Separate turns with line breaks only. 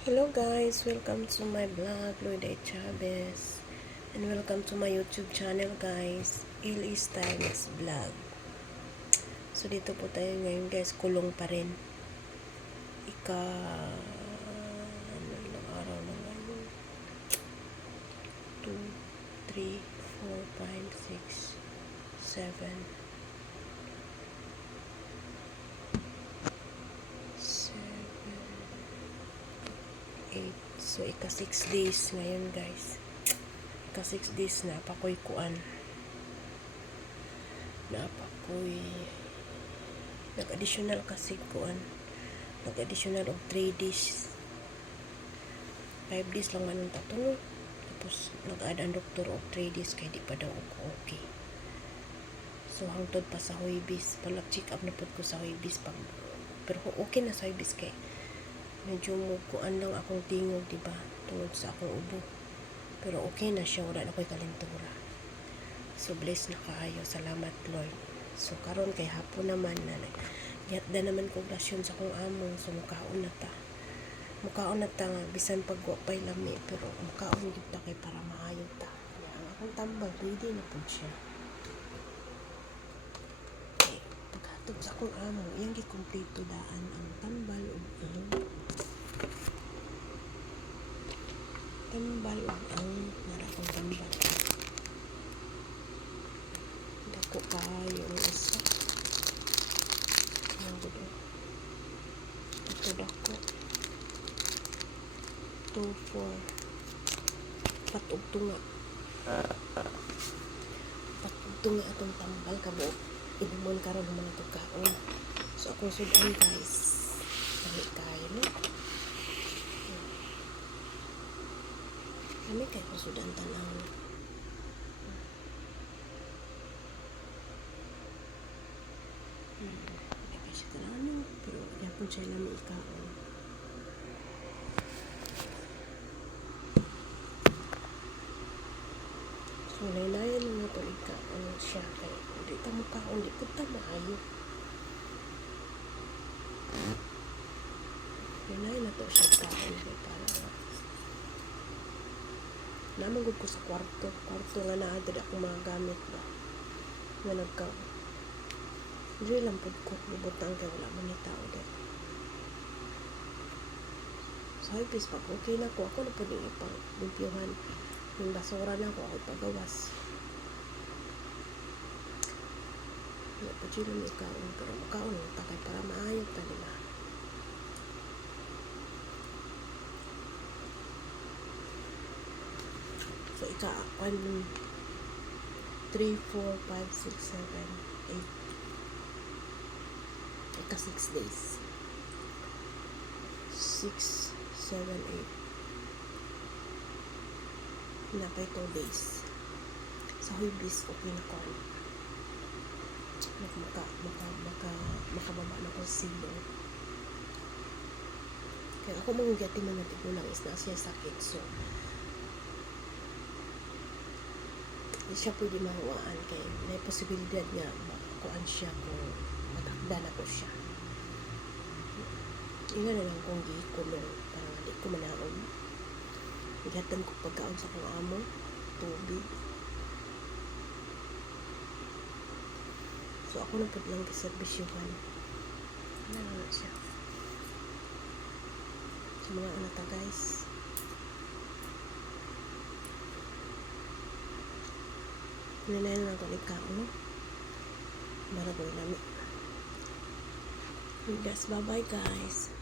Hello guys, welcome to my vlog, Loida Chavez. And welcome to my YouTube channel guys, Ilis Times Vlog. So dito po tayo ngayon guys, kulong pa rin. Ika... Ano ilang araw na ngayon? 2, 3, 4, 5, 6, 7, So, ika 6 days ngayon, guys. Ika 6 days na apakoy kuan. Na apakoy nag-additional kasi kuan. Nag-additional of 3 days. 5 days lang man ang tatulog. Tapos, nag-add ang doktor of 3 days kaya di pa daw ako okay. So, hangtod pa sa Huibis. Palag check up na po ko sa Huibis. Pag, pero okay na sa Huibis kay medyo mukuan lang akong tingog, di ba? Tungod sa akong ubo. Pero okay na siya, wala na ko'y kalentura. So, bless na kaayo. Salamat, Lord. So, karon kay hapon naman na yatda naman kong rasyon sa kong amo. So, mukaon na ta. Mukaon na ta nga, bisan pagwapay lami. Pero, mukaon gid ta kay para maayo ta. Kaya, ang akong tambal, pwede na po siya. Okay, paghatod sa akong amo, iyang gikumpleto daan tambal ang nara akong tambal. Dako kayo isa. Gudo. Ito dako. Two, four. Patog tunga. Patog tunga atong tambal kabo. Inumon karon mo na kaon. So akong sudan guys. Dali kayo no. Kami kay kusudan tanang. Hmm. Kaya siya tanang pero yan po siya lami ikaon. So, nailayan mo ito ikaon siya kay di ta mo kaon, di po ta maayo. Nailayan na to siya kaon kay para namagod ko sa kwarto. Kwarto nga naagad ako mga gamit ba. Nga nagka. Hindi lang po ko. Lubutang kay wala man ni tao dito. Sa hipis pag okay na ko, ako na po din ipang limpyuhan. Yung basura na ako, ako pagawas. Hindi po sila may kaon. Pero makaon, takay para maayot ta nila. So, ika, 1, 3, 4, 5, 6, 7, 8. Ika 6 days. 6, 7, 8. Napay 2 days. Sa huibis, okay na ko. Maka, maka, maka, maka, makababa na ko silo. Kaya ako mga gati man natin ko lang is na siya sakit. So, hindi siya pwede mahawaan kay may posibilidad nga makuan siya kung matakda na ko siya. Inga na lang kong gikulong para nga di ko manaon. Igatan ko pagkaon sa kong amo, tubig. So ako na po lang kiservisyohan. Ano na siya. Sa mga anak guys. Nilayan lang ko ikaw. Bara ko nami. That's bye bye guys.